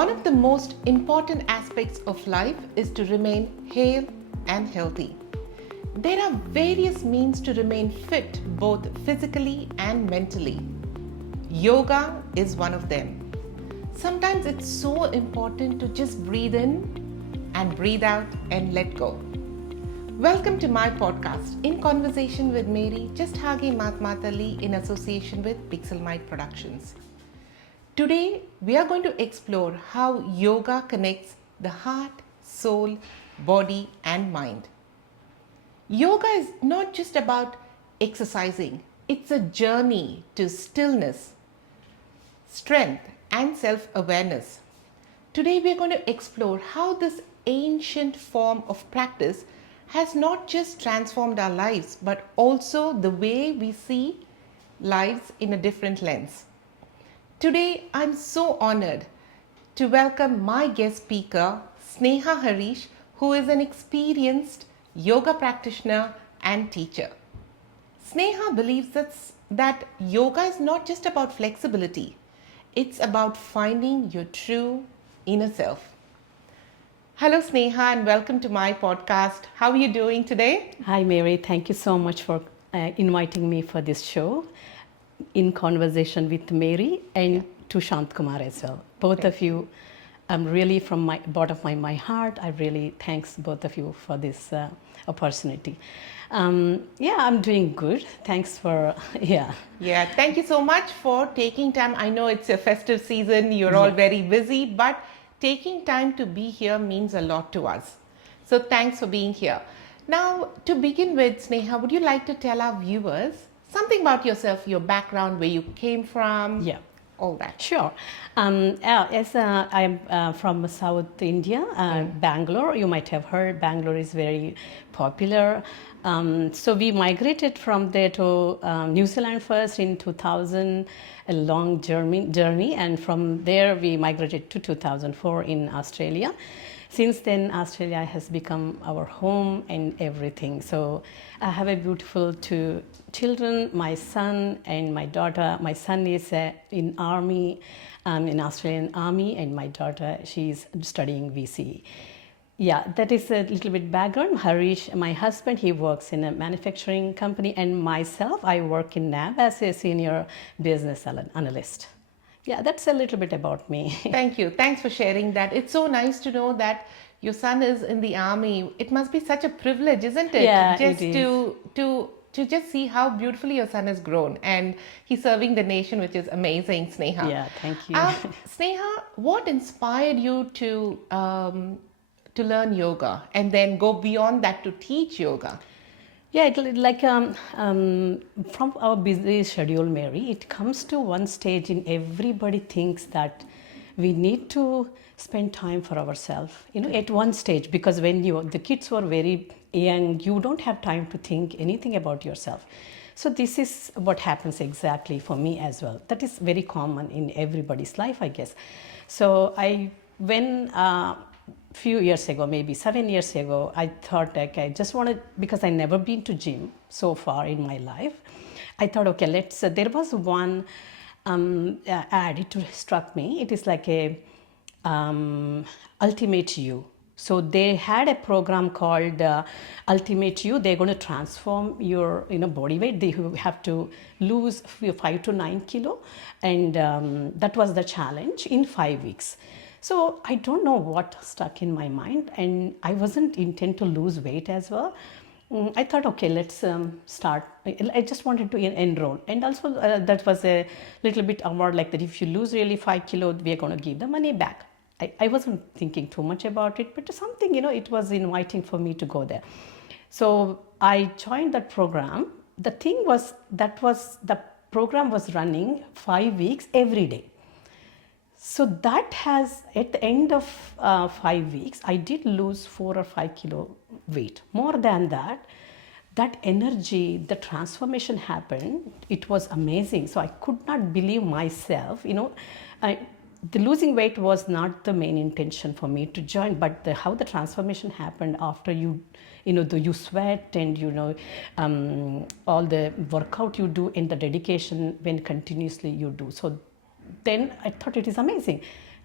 One of the most important aspects of life is to remain hale and healthy. There are various means to remain fit both physically and mentally. Yoga is one of them. Sometimes it's so important to just breathe in and breathe out and let go. Welcome to my podcast, In Conversation with Mary, just Hage Matmatali in association with Pixelmite Productions. Today, we are going to explore how yoga connects the heart, soul, body, and mind. Yoga is not just about exercising, it's a journey to stillness, strength, and self-awareness. Today, we are going to explore how this ancient form of practice has not just transformed our lives, but also the way we see lives in a different lens. Today, I'm so honored to welcome my guest speaker, Sneha Harish, who is an experienced yoga practitioner and teacher. Sneha believes that yoga is not just about flexibility, it's about finding your true inner self. Hello, Sneha, and welcome to my podcast. How are you doing today? Hi, Mary. Thank you so much for inviting me for this show. In Conversation with Mary and to Shant Kumar as well. Both of you, I'm really from my bottom of my heart, I really thanks both of you for this opportunity. I'm doing good. Thanks for, Yeah, thank you so much for taking time. I know it's a festive season, you're all very busy, but taking time to be here means a lot to us. So thanks for being here. Now, to begin with, Sneha, would you like to tell our viewers something about yourself, your background, where you came from, all that? Sure. I'm from South India, Bangalore. You might have heard Bangalore is very popular. So we migrated from there to New Zealand first in 2000, a long journey, and from there we migrated to 2004 in Australia. Since then, Australia has become our home and everything. So I have a beautiful two children, my son and my daughter. My son is in army, in Australian Army, and my daughter, she's studying VCE. Yeah, that is a little bit background. Harish, my husband, he works in a manufacturing company, and myself, I work in NAB as a senior business analyst. Yeah, that's a little bit about me. Thank you. Thanks for sharing that. It's so nice to know that your son is in the army. It must be such a privilege, isn't it? Yeah, just it is. to just see how beautifully your son has grown, and he's serving the nation, which is amazing, Sneha. Yeah, thank you. Sneha, what inspired you to learn yoga and then go beyond that to teach yoga? Yeah, from our busy schedule, Mary, it comes to one stage in everybody thinks that we need to spend time for ourselves, at one stage, because when the kids were very young, you don't have time to think anything about yourself. So this is what happens exactly for me as well. That is very common in everybody's life, I guess. So when few years ago, maybe 7 years ago, I thought I just wanted, because I never been to gym so far in my life. I thought, okay, there was one ad, it struck me. It is like a Ultimate You. So they had a program called Ultimate You. They're going to transform your body weight. They have to lose 5 to 9 kilo, and that was the challenge in 5 weeks. So I don't know what stuck in my mind, and I wasn't intent to lose weight as well. I thought, okay, let's start. I just wanted to enroll, and also that was a little bit award like that. If you lose really 5 kilo, we are going to give the money back. I wasn't thinking too much about it, but something, it was inviting for me to go there. So I joined that program. The thing was, the program was running 5 weeks every day. So that has, at the end of 5 weeks, I did lose 4 or 5 kilo weight. More than that energy, the transformation happened. It was amazing. So I could not believe myself, the losing weight was not the main intention for me to join, but how the transformation happened after you sweat and all the workout you do and the dedication when continuously you do. So then I thought it is amazing.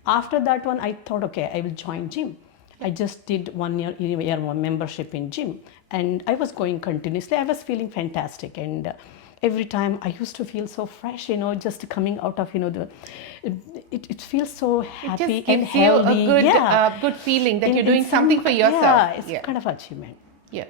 After that one, I thought, okay, I will join gym. I just did 1 year membership in gym, and I was going continuously. I was feeling fantastic, and every time I used to feel so fresh, just coming out of, it feels so It happy just and gives you healthy. a good, yeah. good feeling that In- you're in doing some- something for yourself. Yeah, it's Yeah. kind of achievement. Yeah.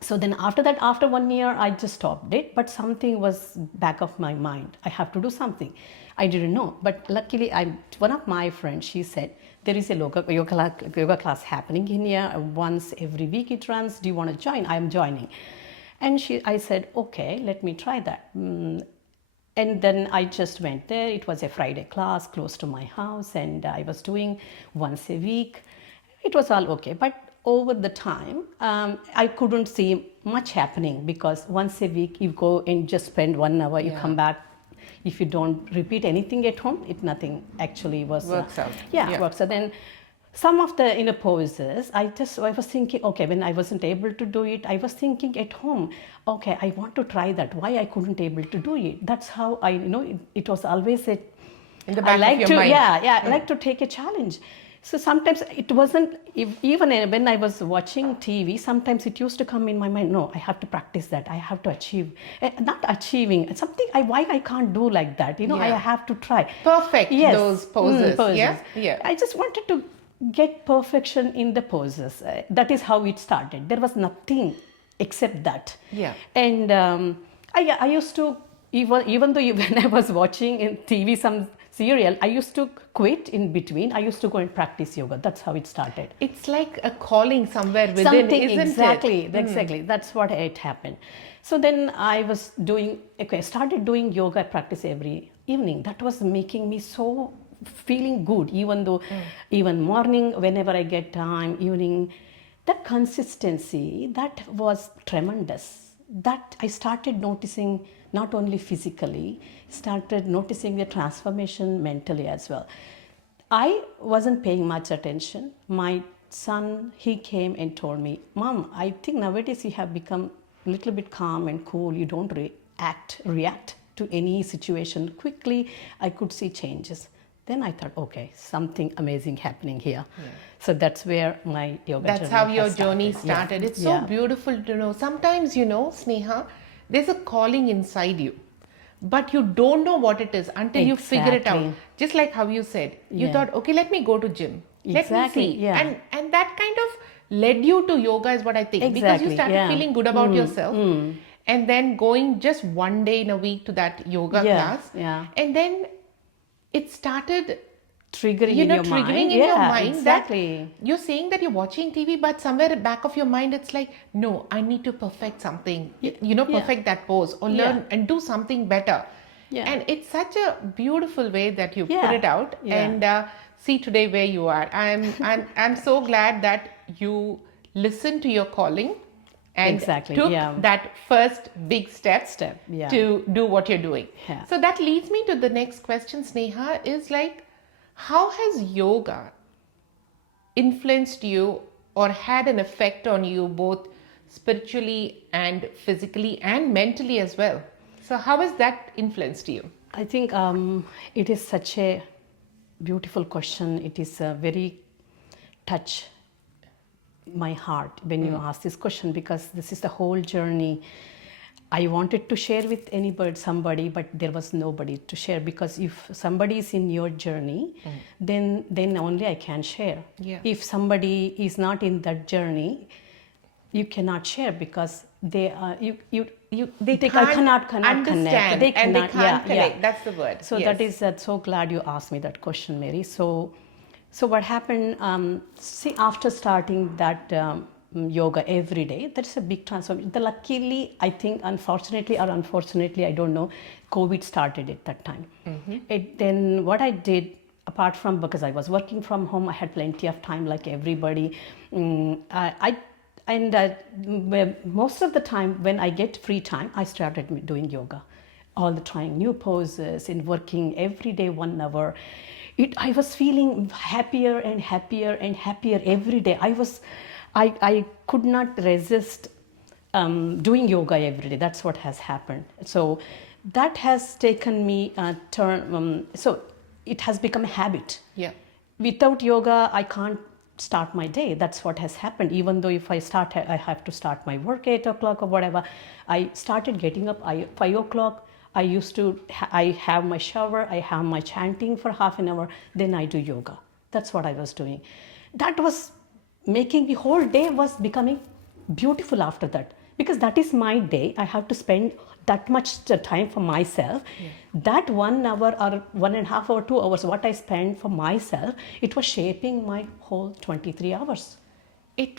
So then after that, after 1 year, I just stopped it. But something was back of my mind. I have to do something. I didn't know. But luckily, one of my friends, she said, there is a yoga class happening in here. Once every week it runs. Do you want to join? I am joining. And I said, okay, let me try that. And then I just went there. It was a Friday class close to my house, and I was doing once a week. It was all okay. But over the time, I couldn't see much happening, because once a week you go and just spend 1 hour, you Yeah. come back. If you don't repeat anything at home, nothing actually was Works out. Yeah, Yeah. works out. Then some of the poses, I was thinking, okay, when I wasn't able to do it, I was thinking at home, okay, I want to try that. Why I couldn't able to do it? That's how it was always a In the I back like of your to, mind. yeah, I like to take a challenge. So sometimes it wasn't, even when I was watching TV, sometimes it used to come in my mind, no, I have to practice that. I have to achieve. Not achieving, something, why I can't do like that. I Yeah. have to try. Perfect Yes. those poses. Yeah. Yeah. I just wanted to get perfection in the poses. That is how it started. There was nothing except that. Yeah. And I used to, even though when I was watching in TV some serial, I used to quit in between. I used to go and practice yoga. That's how it started. It's like a calling somewhere within, Something isn't exactly, it? exactly. That's what it happened. So then I was started doing yoga practice every evening. That was making me so feeling good, even though even morning, whenever I get time, evening, that consistency, that was tremendous. That I started noticing not only physically, started noticing the transformation mentally as well. I wasn't paying much attention. My son, he came and told me, Mom, I think nowadays you have become a little bit calm and cool. You don't react to any situation quickly. I could see changes. Then I thought, okay, something amazing happening here. Yeah. So that's where my yoga That's journey how your has journey started. Yeah. It's so beautiful to know. Sometimes, Sneha, there's a calling inside you, but you don't know what it is until you figure it out. Exactly. Just like how you said, you thought, okay, let me go to gym. Exactly, Let me see. yeah. And that kind of led you to yoga is what I think. Because you Exactly, started yeah. feeling good about yourself. And then going just one day in a week to that yoga class. Yeah. And then it started Triggering in your mind. triggering in your mind exactly. that you're saying that you're watching TV, but somewhere at the back of your mind, it's like, no, I need to perfect something, perfect that pose or learn and do something better. Yeah. And it's such a beautiful way that you put Yeah. it out and see today where you are. I'm so glad that you listened to your calling and Exactly, took yeah. that first big step yeah. to do what you're doing. Yeah. So that leads me to the next question, Sneha, is like, how has yoga influenced you or had an effect on you both spiritually and physically and mentally as well? So how has that influenced you? I think it is such a beautiful question. It is very touch my heart when you ask this question, because this is the whole journey. I wanted to share with somebody, but there was nobody to share, because if somebody is in your journey, then only I can share. Yeah. If somebody is not in that journey, you cannot share, because they cannot understand connect. They and they cannot, can't connect. Yeah. That's the word. So Yes. that is so glad you asked me that question, Mary. So what happened? After starting that yoga every day, that's a big transformation. Luckily, I think, unfortunately or unfortunately, I don't know, COVID started at that time. Then what I did, apart from, because I was working from home, I had plenty of time like everybody. Most of the time when I get free time, I started doing yoga. Trying new poses and working every day 1 hour. I was feeling happier and happier and happier every day. I could not resist doing yoga every day. That's what has happened. So that has taken me a turn. So it has become a habit. Yeah. without yoga, I can't start my day. That's what has happened. Even though if I have to start my work 8 o'clock or whatever. I started getting up 5 o'clock. I used to, I have my shower, I have my chanting for half an hour, then I do yoga. That's what I was doing. That was making the whole day was becoming beautiful after that, because that is my day. I have to spend that much time for myself. That 1 hour or 1.5 hour, 2 hours, what I spend for myself, it was shaping my whole 23 hours.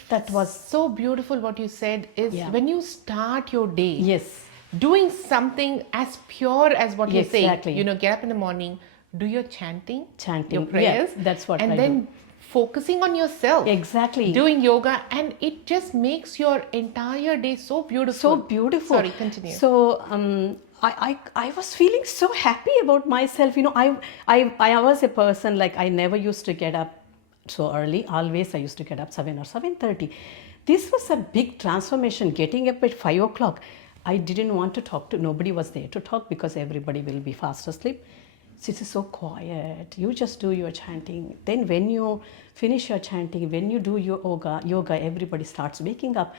That was so beautiful. What you said is Yeah. when you start your day, Yes. doing something as pure as what you're Exactly. saying, get up in the morning, do your chanting, Chanting. your prayers, Yeah, that's what and I then do. focusing on yourself. Exactly. Doing yoga, and it just makes your entire day so beautiful. So beautiful. Sorry, continue. So I was feeling so happy about myself. I was a person, like, I never used to get up so early. Always I used to get up 7 or 7:30. This was a big transformation, getting up at 5 o'clock. I didn't want to talk to, nobody was there to talk because everybody will be fast asleep. So it's so quiet. You just do your chanting. Then when you finish your chanting, when you do your yoga, everybody starts waking up.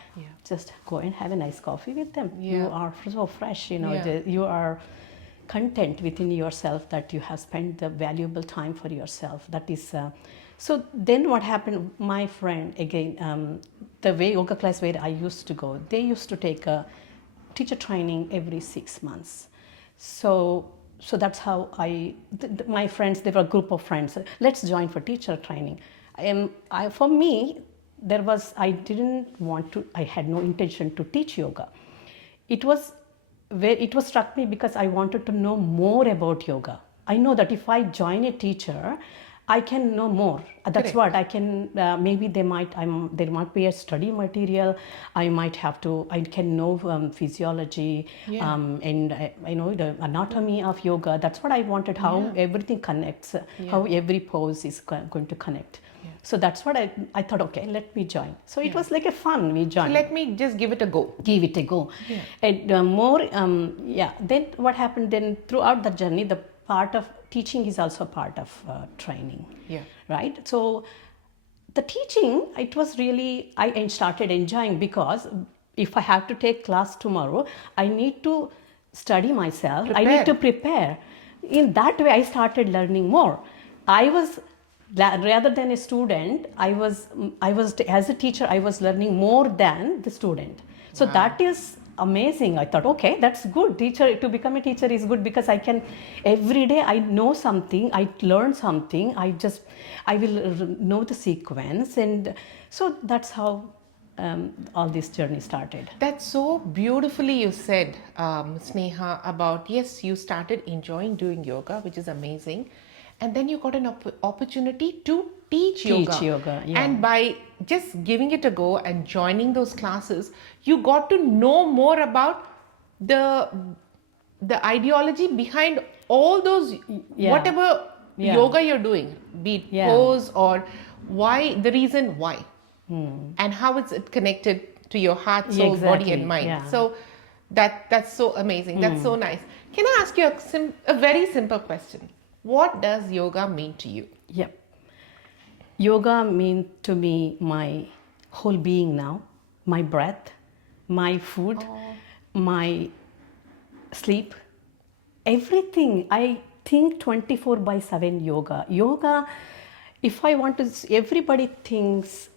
Just go and have a nice coffee with them. You are so fresh, you are content within yourself that you have spent the valuable time for yourself. That is, so then what happened, my friend, again, the way yoga class where I used to go, they used to take a teacher training every 6 months. So that's how my friends, they were a group of friends. Let's join for teacher training. For me, I didn't want to, I had no intention to teach yoga. It was struck me because I wanted to know more about yoga. I know that if I join a teacher, I can know more. That's what I can. Maybe there might be a study material. I can know physiology, and I know the anatomy of yoga. That's what I wanted. How everything connects. How every pose is going to connect. So that's what I thought. Okay, let me join. So it was like a fun. We joined. So let me just give it a go. Give it a go. And Then what happened? Then throughout the journey, the part of teaching is also part of training. Right. So the teaching, it was really, I started enjoying, because if I have to take class tomorrow, I need to study myself. I need to prepare. In that way, I started learning more. I was, rather than a student, I was as a teacher, I was learning more than the student. So that is amazing. I thought, okay, that's good. To become a teacher is good, because I can, every day I know something, I learn something, I will know the sequence. And so that's how all this journey started. That's so beautifully you said, Sneha, about, yes, you started enjoying doing yoga, which is amazing. And then you got an opportunity to teach yoga. And by just giving it a go and joining those classes, you got to know more about the ideology behind all those, whatever yoga you're doing, be it pose or the reason why, and how it's connected to your heart, soul, body and mind. So that's so amazing. That's so nice. Can I ask you a very simple question? What does yoga mean to you? Yep. Yoga means to me my whole being now, my breath, my food, my sleep, everything. I think 24/7 yoga. Yoga, if I want to, everybody thinks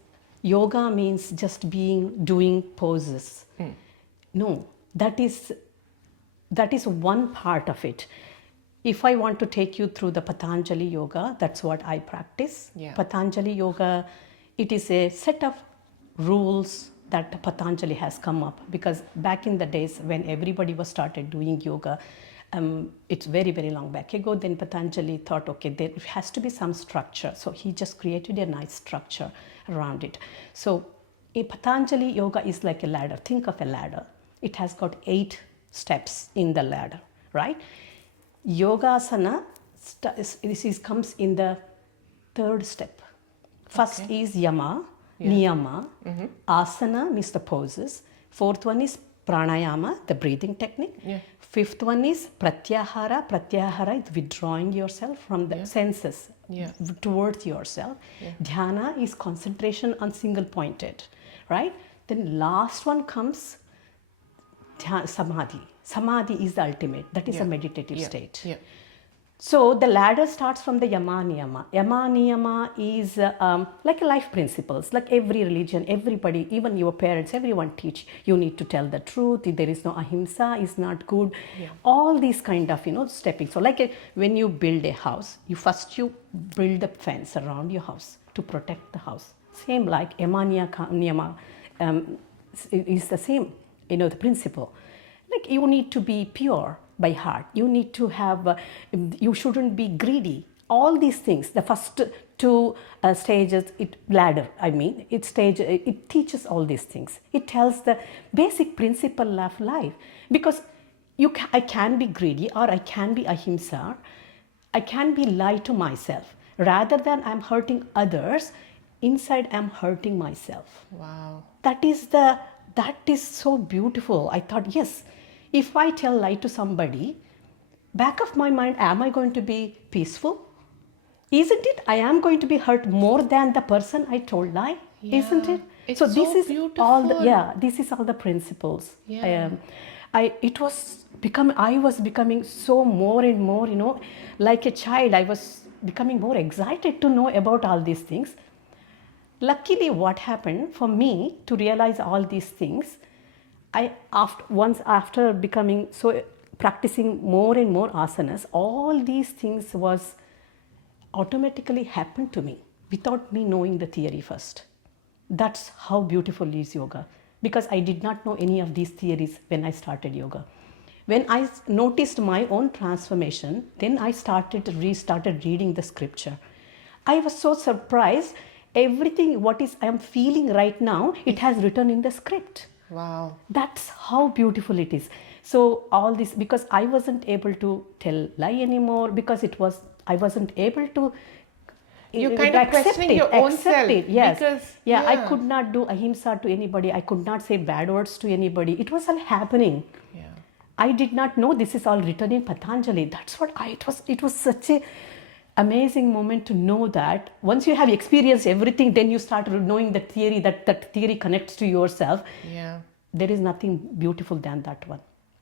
yoga means just doing poses. No, that is one part of it. If I want to take you through the Patanjali yoga, that's what I practice. Patanjali yoga, it is a set of rules that Patanjali has come up, because back in the days when everybody was started doing yoga, it's very, very long back ago, then Patanjali thought, okay, there has to be some structure. So he just created a nice structure around it. So a Patanjali yoga is like a ladder. Think of a ladder. It has got 8 steps in the ladder, right? Yogasana comes in the 3rd step. First is yama, niyama, asana means the poses. 4th one is pranayama, the breathing technique. Yeah. Fifth one is pratyahara. Pratyahara is withdrawing yourself from the senses Yeah. towards yourself. Yeah. Dhyana is concentration on single pointed, right? Then last one comes samadhi. Samadhi is the ultimate. That is a meditative state. Yeah. So the ladder starts from the Yama Niyama. Yama Niyama is like life principles, like every religion, everybody, even your parents, everyone teach you need to tell the truth. If there is no ahimsa, is not good. All these kind of stepping. So like when you build a house, you build the fence around your house to protect the house. Same like Yama Niyama is the same, the principle. Like you need to be pure by heart. You need to have, you shouldn't be greedy. All these things, the first two stages, it teaches all these things. It tells the basic principle of life. Because I can be greedy or I can be ahimsa. I can be lie to myself. Rather than I'm hurting others, inside I'm hurting myself. Wow. That is so beautiful. I thought, yes, if I tell lie to somebody, back of my mind, am I going to be peaceful? Isn't it? I am going to be hurt more than the person I told lie, isn't it? It's so this so is beautiful. this is all the principles. Yeah. I was becoming so more and more, like a child. I was becoming more excited to know about all these things. Luckily, what happened for me to realize all these things, after becoming so practicing more and more asanas, all these things was automatically happened to me without me knowing the theory first. That's how beautiful is yoga, because I did not know any of these theories when I started yoga. When I noticed my own transformation, then I restarted reading the scripture. I was so surprised. Everything what is I am feeling right now, it has written in the script. Wow. That's how beautiful it is. So all this, because I wasn't able to tell lie anymore, because I wasn't able to You're kind of questioning your own self. Yes. Because, I could not do ahimsa to anybody. I could not say bad words to anybody. It was all happening. Yeah. I did not know this is all written in Patanjali. That's what it was such a amazing moment to know that once you have experienced everything, then you start knowing the theory, that theory connects to yourself. Yeah. There is nothing beautiful than that one.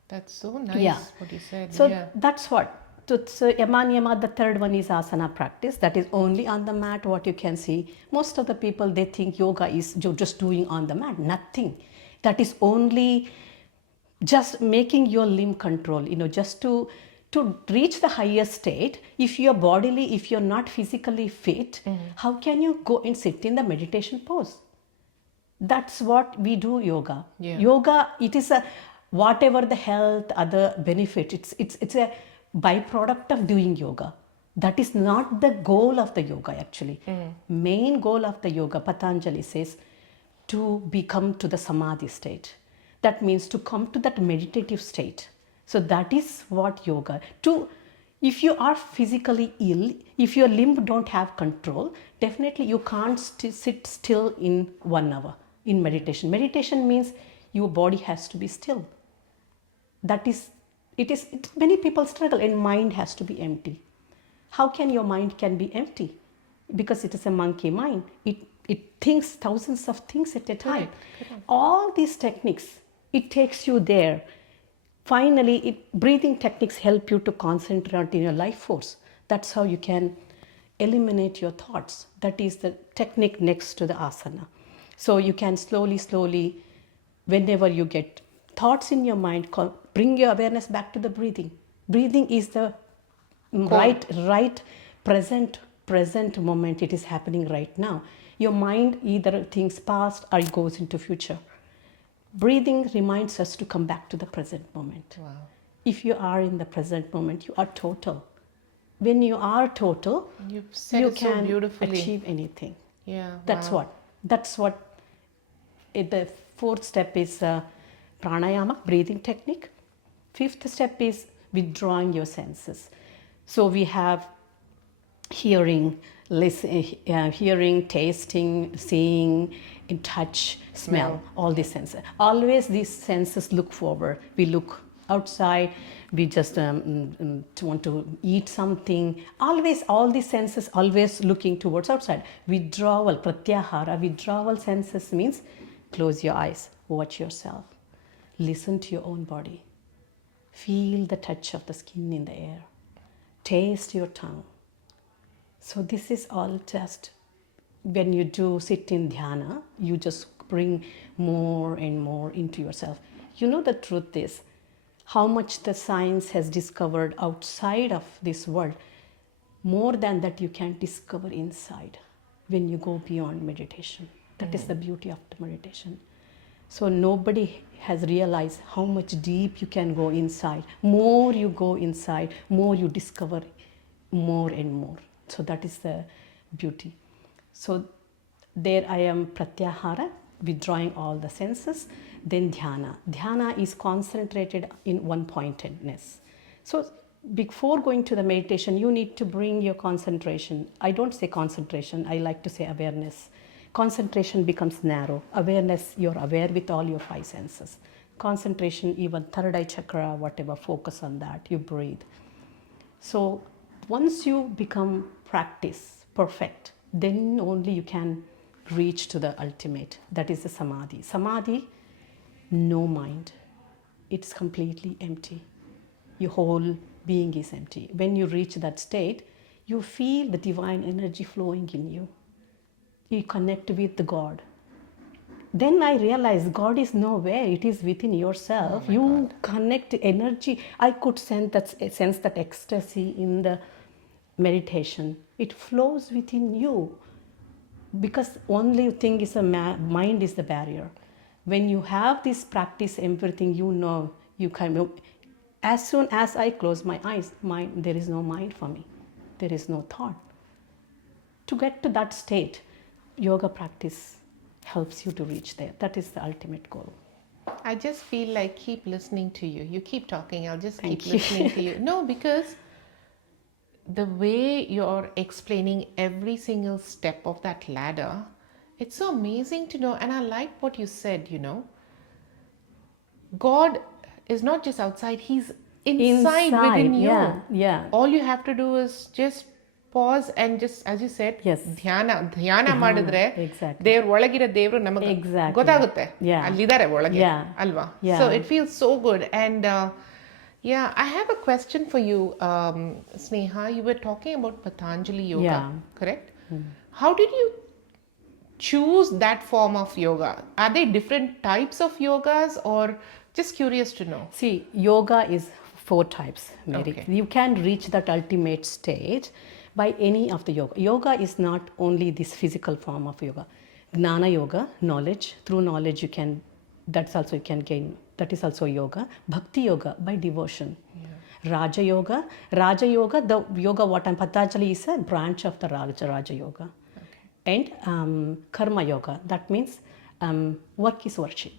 That's so nice what you said. So that's what. So Yama Niyama, the third one is asana practice. That is only on the mat, what you can see. Most of the people, they think yoga is just doing on the mat. Nothing. That is only just making your limb control, just to reach the higher state. If you're not physically fit, how can you go and sit in the meditation pose? That's what we do yoga. Yeah. Yoga, it is whatever the health, other benefit, it's a byproduct of doing yoga. That is not the goal of the yoga actually. Main goal of the yoga, Patanjali says, to become to the samadhi state. That means to come to that meditative state. So that is what yoga. If you are physically ill, if your limb don't have control, definitely you can't sit still in 1 hour in meditation. Meditation means your body has to be still. Many people struggle, and mind has to be empty. How can your mind can be empty? Because it is a monkey mind. It thinks thousands of things at a time. Correct. All these techniques, it takes you there. Finally, breathing techniques help you to concentrate in your life force. That's how you can eliminate your thoughts. That is the technique next to the asana. So you can slowly, whenever you get thoughts in your mind, bring your awareness back to the breathing. Breathing is the right present moment. It is happening right now. Your mind either thinks past or it goes into future. Breathing reminds us to come back to the present moment. Wow. If you are in the present moment, you are total. When you are total, You said you it so can beautifully. achieve anything. Yeah. That's wow. what. The fourth step is pranayama, breathing technique. Fifth step is withdrawing your senses. So we have hearing, hearing, tasting, seeing, in touch, smell, all these senses. Always these senses look forward. We look outside, we just want to eat something. Always, all these senses always looking towards outside. Withdrawal, pratyahara, withdrawal senses means close your eyes, watch yourself, listen to your own body, feel the touch of the skin in the air, taste your tongue. So this is all just when you do sit in dhyana, you just bring more and more into yourself. You know, the truth is how much the science has discovered outside of this world, more than that you can discover inside when you go beyond meditation. That is the beauty of the meditation. So nobody has realized how much deep you can go inside. More you go inside, more you discover more and more. So that is the beauty. So there I am pratyahara, withdrawing all the senses. Then dhyana. Dhyana is concentrated in one pointedness. So before going to the meditation, you need to bring your concentration. I don't say concentration, I like to say awareness. Concentration becomes narrow. Awareness, you're aware with all your five senses. Concentration, even third eye chakra, whatever, focus on that. You breathe. So once you become practice perfect, then only you can reach to the ultimate. That is the samadhi. Samadhi, no mind. It's completely empty. Your whole being is empty. When you reach that state, you feel the divine energy flowing in you. You connect with the God. Then I realized God is nowhere. It is within yourself. You connect energy. I could sense that ecstasy in the meditation. It flows within you. Because only thing is mind is the barrier. When you have this practice, everything you know, you can. As soon as I close my eyes, there is no mind for me. There is no thought. To get to that state, yoga practice helps you to reach there. That is the ultimate goal. I just feel like keep listening to you. You keep talking, I'll just Thank keep you. listening to you. No, because the way you're explaining every single step of that ladder, it's so amazing to know. And I like what you said, you know. God is not just outside, He's inside within you. Yeah. All you have to do is just pause and just, as you said, Yes. ಧ್ಯಾನ ಮಾಡಿದ್ರೆ exactly. ದೇವ್ರ ಒಳಗಿರೋ ದೇವ್ರು ನಮಗೆ Exactly. ಗೊತ್ತಾಗುತ್ತೆ Yeah. ಅಲ್ಲಿದ್ದಾರೆ ಒಳಗೆ Yeah. ಅಲ್ವಾ Yeah. so it feels so good. And yeah, I have a question for you, Sneha. You were talking about Patanjali yoga, Yeah. correct? How did you choose that form of yoga? Are they different types of yogas, or just curious to know? See, yoga is 4 types, Mary. Okay. You can reach that ultimate stage by any of the yoga. Yoga is not only this physical form of yoga. Gnana yoga, knowledge. Through knowledge you can, that's also you can gain. That is also yoga. Bhakti yoga, by devotion. Raja yoga, the yoga what Patanjali is a branch of the Raja yoga. And karma yoga, that means work is worship.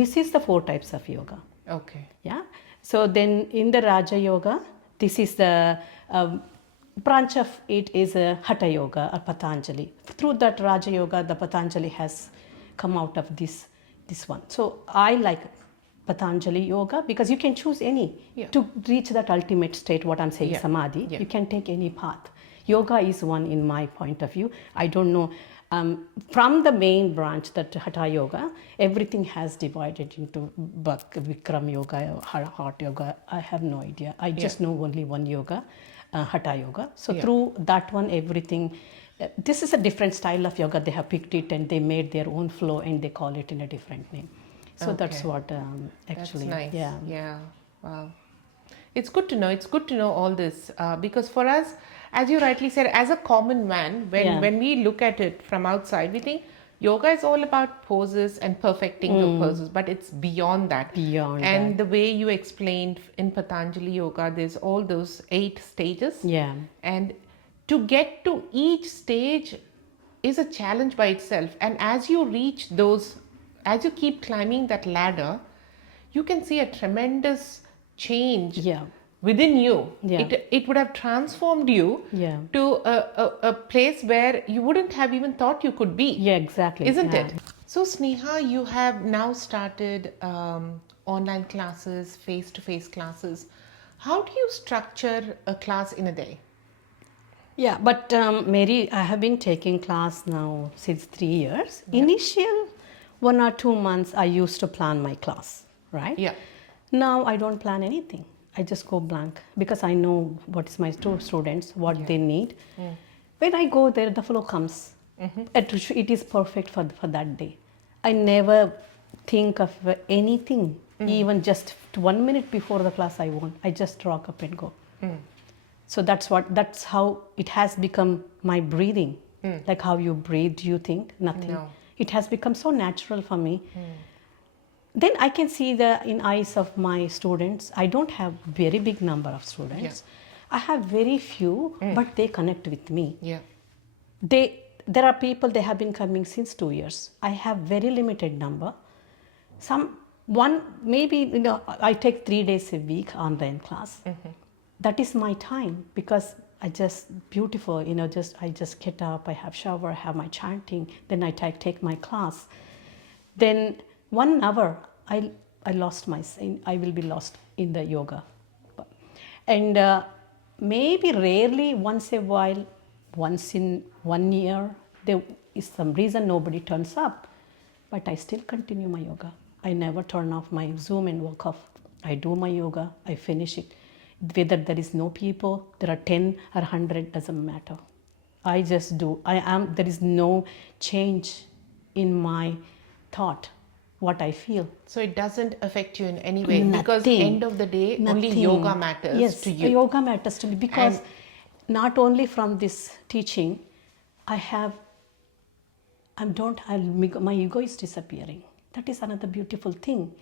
This is the 4 types of yoga. Okay. Yeah. So then in the Raja yoga, this is the branch of it is Hatha yoga or Patanjali. Through that Raja yoga, the Patanjali has come out of this one. So I like Patanjali yoga because you can choose any to reach that ultimate state, what I'm saying, samadhi. You can take any path. Yoga is one in my point of view. I don't know. From the main branch, that Hatha yoga, everything has divided into Bikram yoga, Heart yoga. I have no idea. I just know only one yoga, Hatha yoga. So through that one, everything. This is a different style of yoga. They have picked it and they made their own flow and they call it in a different name. So that's what actually. That's nice. Yeah. Wow. It's good to know. It's good to know all this because for us, as you rightly said, as a common man, when we look at it from outside, we think yoga is all about poses and perfecting the poses, but it's beyond that. And the way you explained in Patanjali yoga, there's all those 8 stages. Yeah. And to get to each stage is a challenge by itself. And as you reach those, as you keep climbing that ladder, you can see a tremendous change within you. Yeah. It would have transformed you Yeah. to a place where you wouldn't have even thought you could be. Yeah, exactly. Isn't Yeah. it? So, Sneha, you have now started online classes, face to face classes. How do you structure a class in a day? Yeah, but Mary, I have been taking class now since 3 years. Initial 1 or 2 months, I used to plan my class, right? Yeah. Now I don't plan anything. I just go blank because I know what is my students, what they need. When I go there, the flow comes. It is perfect for that day. I never think of anything, even just 1 minute before the class I want. I just rock up and go. So that's how it has become my breathing. Like how you breathe, you think nothing. No. It has become so natural for me. Then I can see the in eyes of my students. I don't have very big number of students. I have very few, but they connect with me. Yeah. There are people, they have been coming since 2 years. I have very limited number. Maybe I take 3 days a week online class. That is my time because I just beautiful, I just get up, I have shower, I have my chanting, then I take my class. Then 1 hour I will be lost in the yoga. And maybe rarely once a while, once in 1 year, there is some reason nobody turns up, but I still continue my yoga. I never turn off my Zoom and walk off. I do my yoga, I finish it. Whether there is no people, there are 10 or 100, doesn't matter. I just do. There is no change in my thought, what I feel. So it doesn't affect you in any way because Nothing. end of the day only Nothing. yoga matters Yes, to you. yoga matters to me because not only from this teaching, my ego is disappearing. That is another beautiful thing.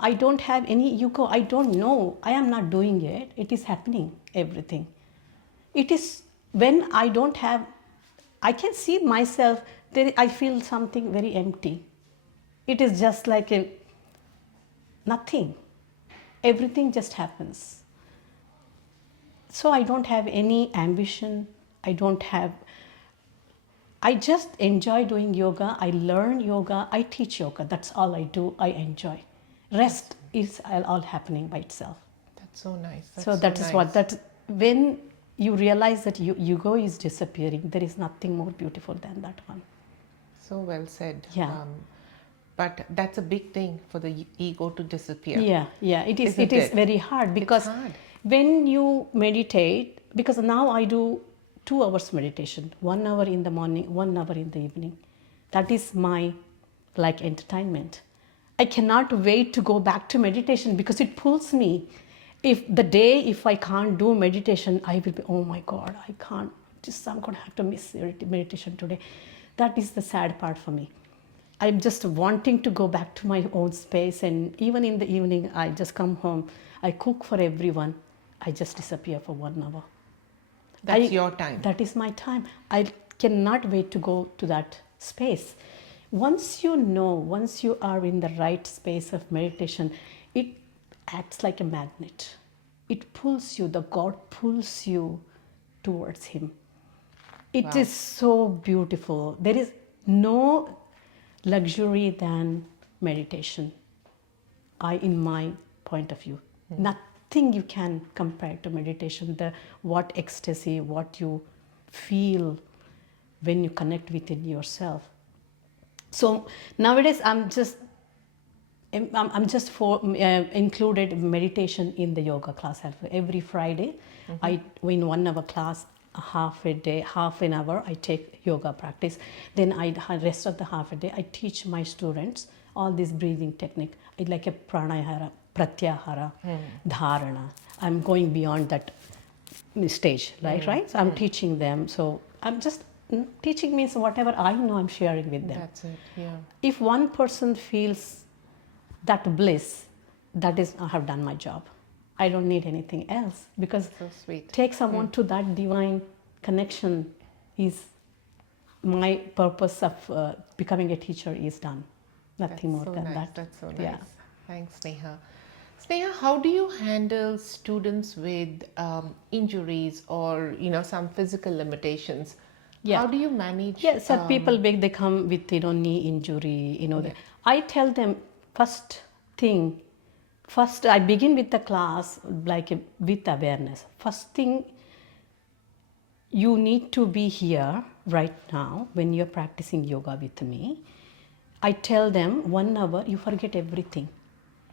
I don't have any ego. I don't know. I am not doing it. It is happening, everything. It is when I don't have, I can see myself, I feel something very empty. It is just like nothing. Everything just happens. So I don't have any ambition. I just enjoy doing yoga. I learn yoga. I teach yoga. That's all I do. I enjoy. Rest is all happening by itself. That's so nice. So that is what when you realize that ego is disappearing, there is nothing more beautiful than that one. So well said. Yeah. But that's a big thing for the ego to disappear. Yeah. It is. Isn't It is it? very hard because when you meditate, because now I do 2 hours meditation, 1 hour in the morning, 1 hour in the evening. That is my entertainment. I cannot wait to go back to meditation because it pulls me. If I can't do meditation, I will be, oh my God, I'm going to have to miss meditation today. That is the sad part for me. I'm just wanting to go back to my own space, and even in the evening, I just come home, I cook for everyone, I just disappear for 1 hour. That's your time. That is my time. I cannot wait to go to that space. Once you are in the right space of meditation, it acts like a magnet. It pulls you, the God pulls you towards Him. It is so beautiful. There is no luxury than meditation, in my point of view. Nothing you can compare to meditation. What ecstasy, what you feel when you connect within yourself. So nowadays I'm just included meditation in the yoga class. Every Friday, I in 1 hour class, half an hour, I take yoga practice. Then rest of the half a day, I teach my students all this breathing technique. It's like a pranayahara, pratyahara, dharana. I'm going beyond that stage, right? So I'm teaching them. So I'm just teaching means whatever I know, I'm sharing with them. That's it. Yeah. If one person feels that bliss, that is, I have done my job. I don't need anything else, because So sweet. take someone to that divine connection is my purpose of becoming a teacher is done. Nothing more than nice. that. That's so nice. Yeah. Thanks, Sneha. Sneha, how do you handle students with injuries or some physical limitations? Yeah. How do you manage? Yeah, so people they come with knee injury, Yeah. I tell them first thing, first I begin with the class like with awareness. First thing, you need to be here right now when you're practicing yoga with me. I tell them 1 hour you forget everything.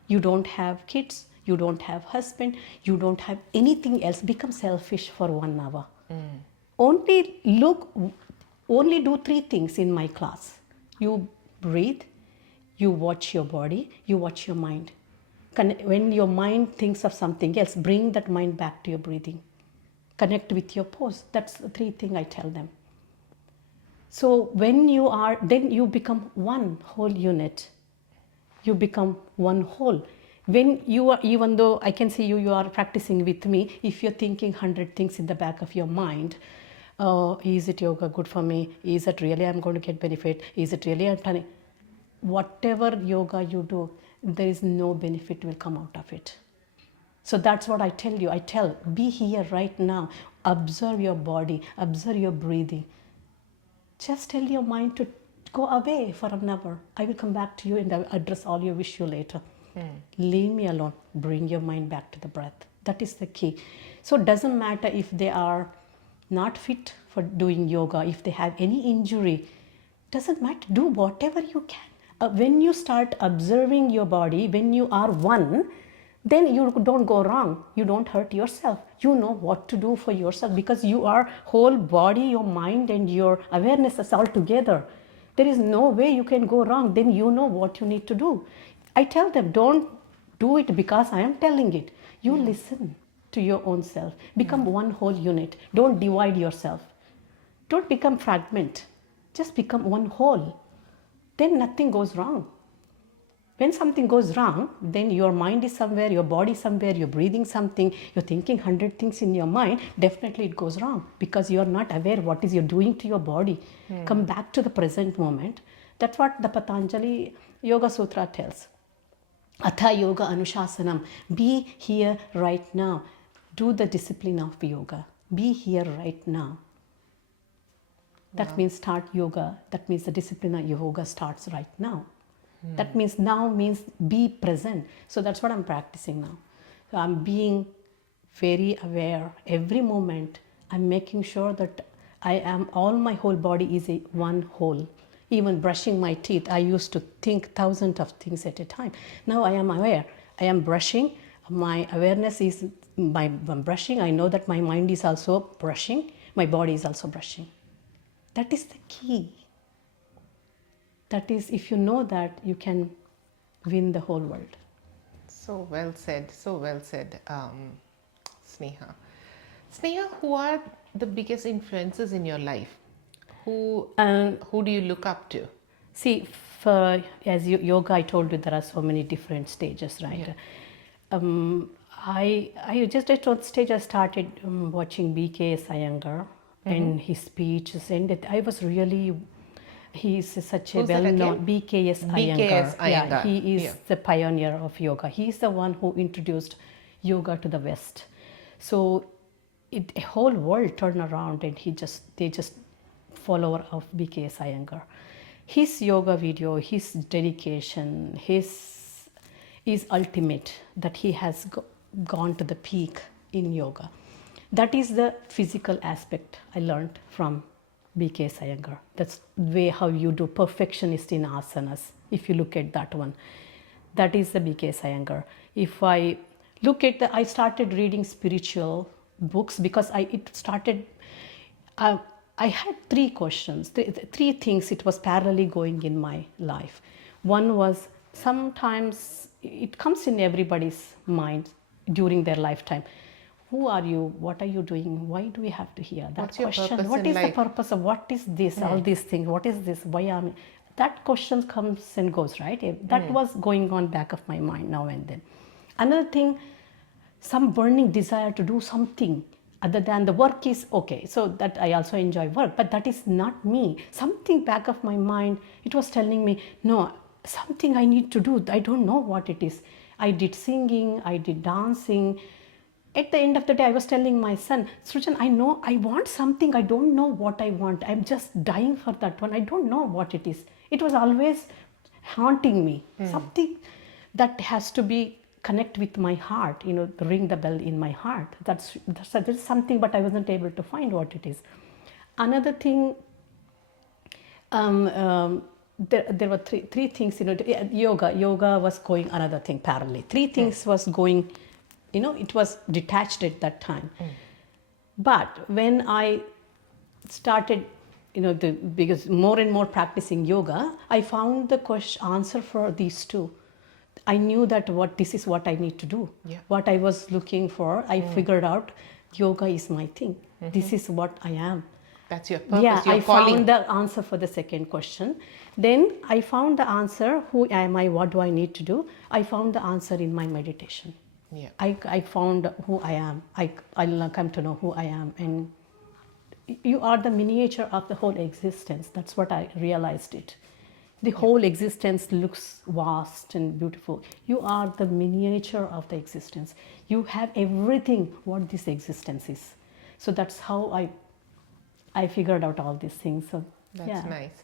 You don't have kids, you don't have husband, you don't have anything else. Become selfish for 1 hour. Only look, only do 3 things in my class. You breathe, you watch your body, you watch your mind. When your mind thinks of something else, bring that mind back to your breathing. Connect with your pose. That's the 3 things I tell them. So when you are, then you become one whole unit. You become one whole. When you are, even though I can see you are practicing with me, if you're thinking 100 things in the back of your mind, is it yoga good for me? Is it really I'm going to get benefit? Is it really I'm planning? Whatever yoga you do, there is no benefit will come out of it. So that's what I tell you. I tell, be here right now. Observe your body, observe your breathing. Just tell your mind to go away for an hour. I will come back to you and I will address all your issue later. Leave me alone. Bring your mind back to the breath. That is the key. So it doesn't matter if they are not fit for doing yoga, if they have any injury, doesn't matter. Do whatever you can. When you start observing your body, when you are one, then you don't go wrong. You don't hurt yourself. You know what to do for yourself because you are whole body, your mind and your awareness is all together. There is no way you can go wrong. Then you know what you need to do. I tell them, don't do it because I am telling it. You listen to your own self. Become one whole unit. Don't divide yourself. Don't become fragment. Just become one whole. Then nothing goes wrong. When something goes wrong, then your mind is somewhere, your body somewhere, you're breathing something, you're thinking 100 things in your mind, definitely it goes wrong because you're not aware what is you're doing to your body. Come back to the present moment. That's what the Patanjali Yoga Sutra tells. Atha Yoga Anushasanam. Be here right now. Do the discipline of yoga. Be here right now. That means start yoga. That means the discipline of yoga starts right now. That means now means be present. So that's what I'm practicing now. So I'm being very aware every moment. I'm making sure that I am, all my whole body is a one whole. Even brushing my teeth, I used to think thousands of things at a time. Now I am aware. I am brushing. My awareness is by brushing. I know that my mind is also brushing. My body is also brushing. That is the key. That is, if you know that, you can win the whole world. So well said. So well said, Sneha. Sneha, who are the biggest influences in your life? Who do you look up to? See, for as yoga, I told you there are so many different stages, right? Yeah. I just at one stage I started watching BKS Iyengar and his speeches, and I was really. He is such a Who's that well-known again? BKS BKS Iyengar. Yeah, Iyengar. he is Yeah. the pioneer of yoga. He is the one who introduced yoga to the West. So a whole world turned around, and they just follower of BKS Iyengar. His yoga video, his dedication, his is ultimate. That he has gone to the peak in yoga. That is the physical aspect I learned from BK Iyengar. That's the way how you do perfectionist in asanas. If you look at that one, that is the BK Iyengar. If I look at I started reading spiritual books because it started. I had 3 questions, 3 things. It was parallelly going in my life. One was sometimes it comes in everybody's mind during their lifetime. Who are you? What are you doing? Why do we have to hear that What's your question? purpose What in is the life? purpose of what is this? All these things. What is this? Why am I? That question comes and goes, right? That was going on back of my mind now and then. Another thing, some burning desire to do something other than the work is okay. So that I also enjoy work, but that is not me. Something back of my mind, it was telling me, no, something I need to do. I don't know what it is. I did singing, I did dancing. At the end of the day, I was telling my son, Srujan, I know I want something. I don't know what I want. I'm just dying for that one. I don't know what it is. It was always haunting me. Something that has to be connect with my heart, ring the bell in my heart. That's something, but I wasn't able to find what it is. Another thing, there were three things, yoga was going another thing parallelly. Three things was going, it was detached at that time. But when I started, because more and more practicing yoga, I found the answer for these two. I knew that this is what I need to do. Yeah. What I was looking for, I figured out yoga is my thing. This is what I am. That's your purpose, Yeah, your I calling. found the answer for the second question. Then I found the answer, who am I, what do I need to do? I found the answer in my meditation. Yeah. I found who I am. I'll come to know who I am. And you are the miniature of the whole existence. That's what I realized it. The whole existence looks vast and beautiful. You are the miniature of the existence. You have everything what this existence is. So that's how I figured out all these things. So That's nice.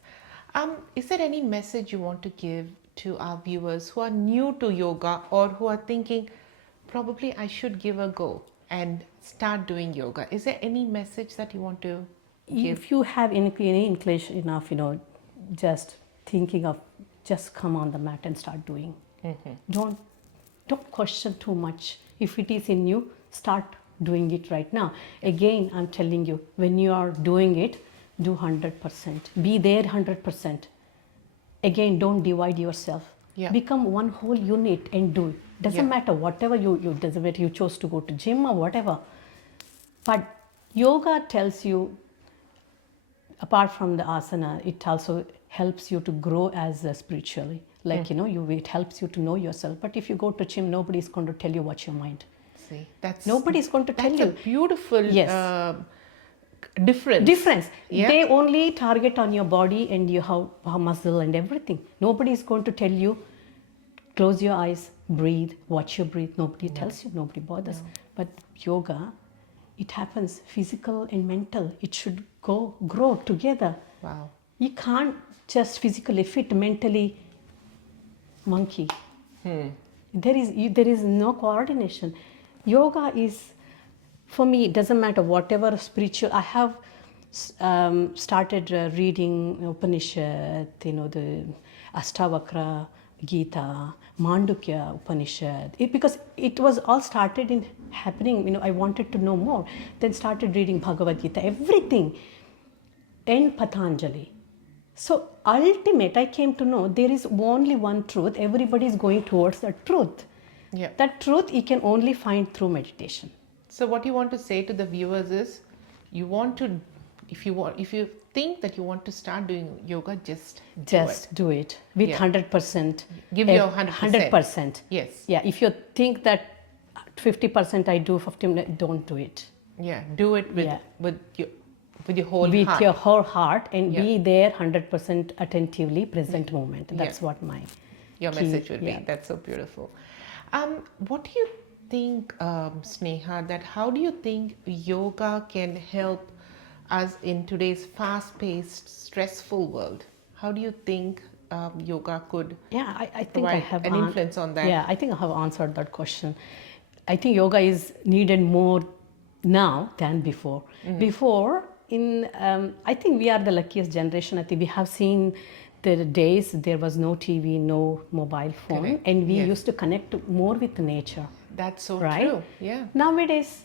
Is there any message you want to give to our viewers who are new to yoga or who are thinking, probably I should give a go and start doing yoga? Is there any message that you want to give? If you have any inclination enough, just thinking of just come on the mat and start doing. Don't question too much. If it is in you, start doing it right now. Again, I'm telling you, when you are doing it, do 100%. Be there 100%. Again, don't divide yourself. Yeah. Become one whole unit and do it. Doesn't matter whatever doesn't matter you chose to go to gym or whatever. But yoga tells you, apart from the asana, it also helps you to grow as spiritually. Like, it helps you to know yourself. But if you go to gym, nobody is going to tell you what's your mind. See, Nobody is going to tell you. That's a beautiful difference. Yeah. They only target on your body and your how muscle and everything. Nobody is going to tell you, close your eyes, breathe, watch your breathe. Nobody tells you, nobody bothers. But yoga, it happens physical and mental. It should grow together. Wow. You can't just physically fit, mentally monkey. There is no coordination. Yoga is, for me, it doesn't matter whatever spiritual. I have started reading Upanishad, the Astavakra, Gita, Mandukya Upanishad. Because it was all started in happening. I wanted to know more. Then started reading Bhagavad Gita, everything, and Patanjali. So ultimate, I came to know there is only one truth. Everybody is going towards that truth. Yeah. That truth you can only find through meditation. So what you want to say to the viewers is, if you think that you want to start doing yoga, just do it with 100%. Give your 100%. 100%. Yes. Yeah. If you think that 50% I do, 50%, don't do it. Yeah. Do it with your whole heart. With your whole heart and be there 100% attentively, present moment. That's what your key, message would be. That's so beautiful. What do you think, Sneha, how do you think yoga can help us in today's fast-paced, stressful world? How do you think yoga could I think I have an influence on that? Yeah, I think I have answered that question. I think yoga is needed more now than before. Before, I think we are the luckiest generation. I think we have seen the days there was no TV, no mobile phone. Correct. And we used to connect more with nature. That's so right? true. Yeah. Nowadays,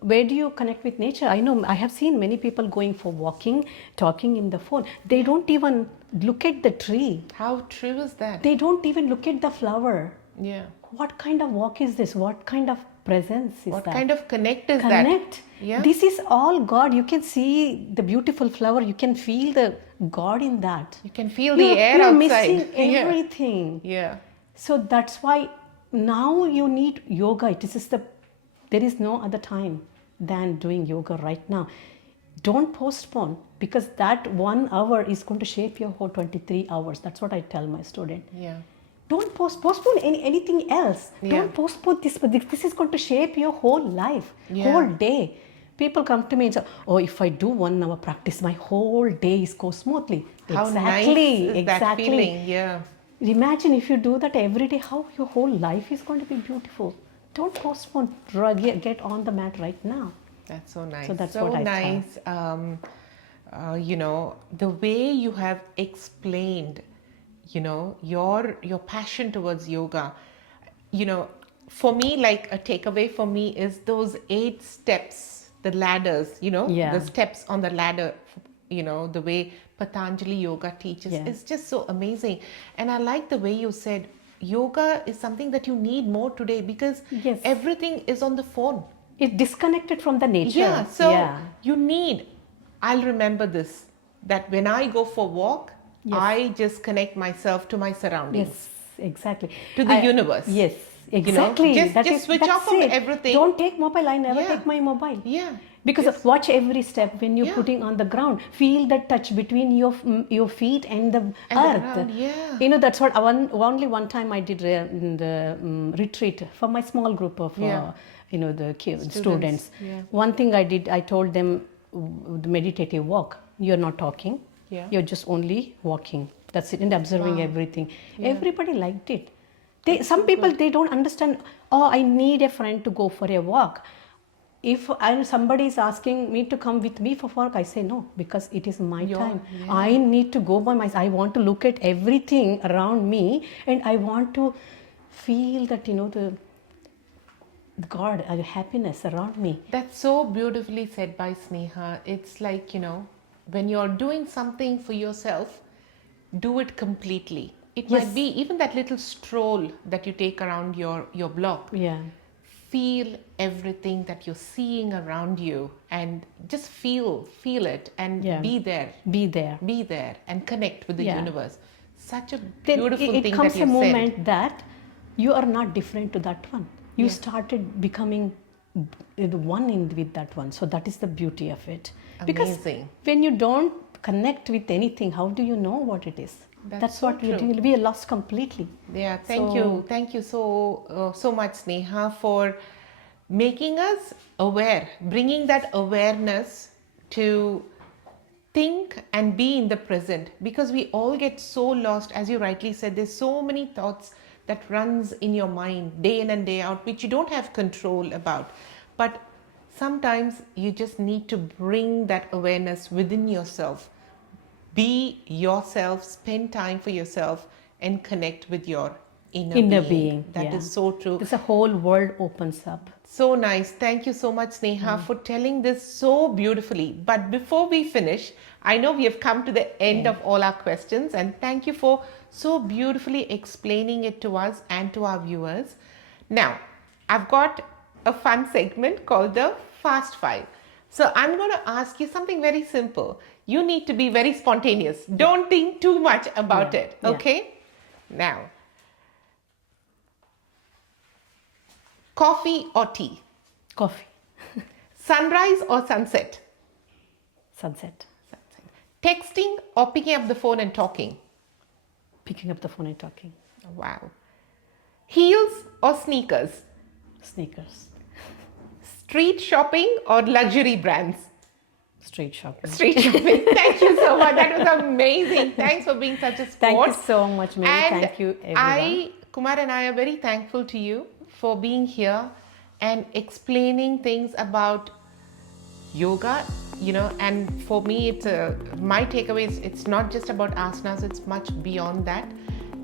where do you connect with nature? I know I have seen many people going for walking, talking in the phone. They don't even look at the tree. How true is that? They don't even look at the flower. Yeah. What kind of walk is this? What kind of presence is that? What kind of connect is that? Connect. Yeah. This is all God. You can see the beautiful flower. You can feel the God in that. You can feel the air you're outside. Missing everything. Yeah. So that's why now you need yoga. There is no other time than doing yoga right now. Don't postpone, because that 1 hour is going to shape your whole 23 hours. That's what I tell my student. Yeah. Don't postpone anything else. Yeah. Don't postpone this, but this is going to shape your whole life, whole day. People come to me and say, oh, if I do 1 hour practice, my whole day goes smoothly. How Exactly, nice is that feeling? Yeah. Imagine if you do that every day, how your whole life is going to be beautiful. Don't postpone. Get on the mat right now. That's so nice. So that's so what I nice. You know, the way you have explained, you know, your passion towards yoga. You know, for me, like a takeaway for me is those 8 steps, the ladders. You know, Yeah. the steps on the ladder. You know, the way Patanjali yoga teaches Yeah. is just so amazing. And I like the way you said yoga is something that you need more today because Yes. everything is on the phone. It's disconnected from the nature. Yeah, so Yeah. you need, I'll remember this, that when I go for walk, Yes. I just connect myself to my surroundings, Yes, exactly. to the universe. Yes, You know, exactly. just switch that's off of it. everything. Don't take mobile. I never Yeah. take my mobile. Yeah. Because Just- watch every step when you're Yeah. putting on the ground. Feel the touch between your feet and the And the earth. ground, yeah. You know, that's what only one time I did the retreat for my small group of Yeah. the students. Yeah. One thing I did, I told them the meditative walk. You're not talking. Yeah. You're just only walking. That's it, and observing Wow. everything. Yeah. Everybody liked it. Some people they don't understand. Oh, I need a friend to go for a walk. If somebody is asking me to come with me for walk, I say no, because it is my time. Yeah. I need to go by myself. I want to look at everything around me, and I want to feel that the God, happiness around me. That's so beautifully said by Sneha. It's like, you know, when you're doing something for yourself, do it completely. It Yes. might be even that little stroll that you take around your block. Yeah. Feel everything that you're seeing around you and just feel it and Yeah. be there. Be there. Be there and connect with the Yeah. universe. Such a Then beautiful it thing comes that you a said. moment that you are not different to that one. You Yeah. started becoming the one with that one. So that is the beauty of it. Because Amazing. when you don't connect with anything, how do you know what it is? That's so what true. we are lost completely. Yeah, thank So- you. Thank you so much, Sneha, for making us aware, bringing that awareness to think and be in the present, because we all get so lost. As you rightly said, there's so many thoughts that runs in your mind day in and day out, which you don't have control about. But sometimes you just need to bring that awareness within yourself. Be yourself, spend time for yourself, and connect with your inner being. That is yeah. so true. This whole world opens up. So nice. Thank you so much, Sneha, for telling this so beautifully. But before we finish, I know we have come to the end of all our questions, and thank you for so beautifully explaining it to us and to our viewers. Now, I've got a fun segment called the Fast Five. So I'm going to ask you something very simple. You need to be very spontaneous. Don't think too much about it. Yeah. Okay? Now, coffee or tea? Coffee. Sunrise or sunset? Sunset. Sunset. Texting or picking up the phone and talking? Picking up the phone and talking. Wow. Heels or sneakers? Sneakers. Street shopping or luxury brands? Street shopping. Street shopping. Thank you so much. That was amazing. Thanks for being such a sport. Thank you so much, Mary. And Thank you, everyone. Kumar and I are very thankful to you for being here and explaining things about yoga, and for me, my takeaway is it's not just about asanas, it's much beyond that.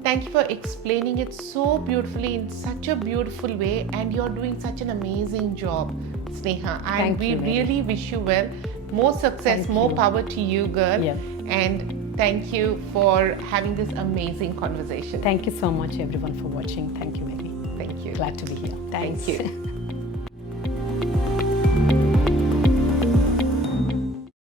Thank you for explaining it so beautifully in such a beautiful way, and you're doing such an amazing job, Sneha. And we really wish you well. More success, more power to you, girl. Yeah. And thank you for having this amazing conversation. Thank you so much, everyone, for watching. Thank you, Mary. Thank you. Glad to be here. Thanks. Thank you.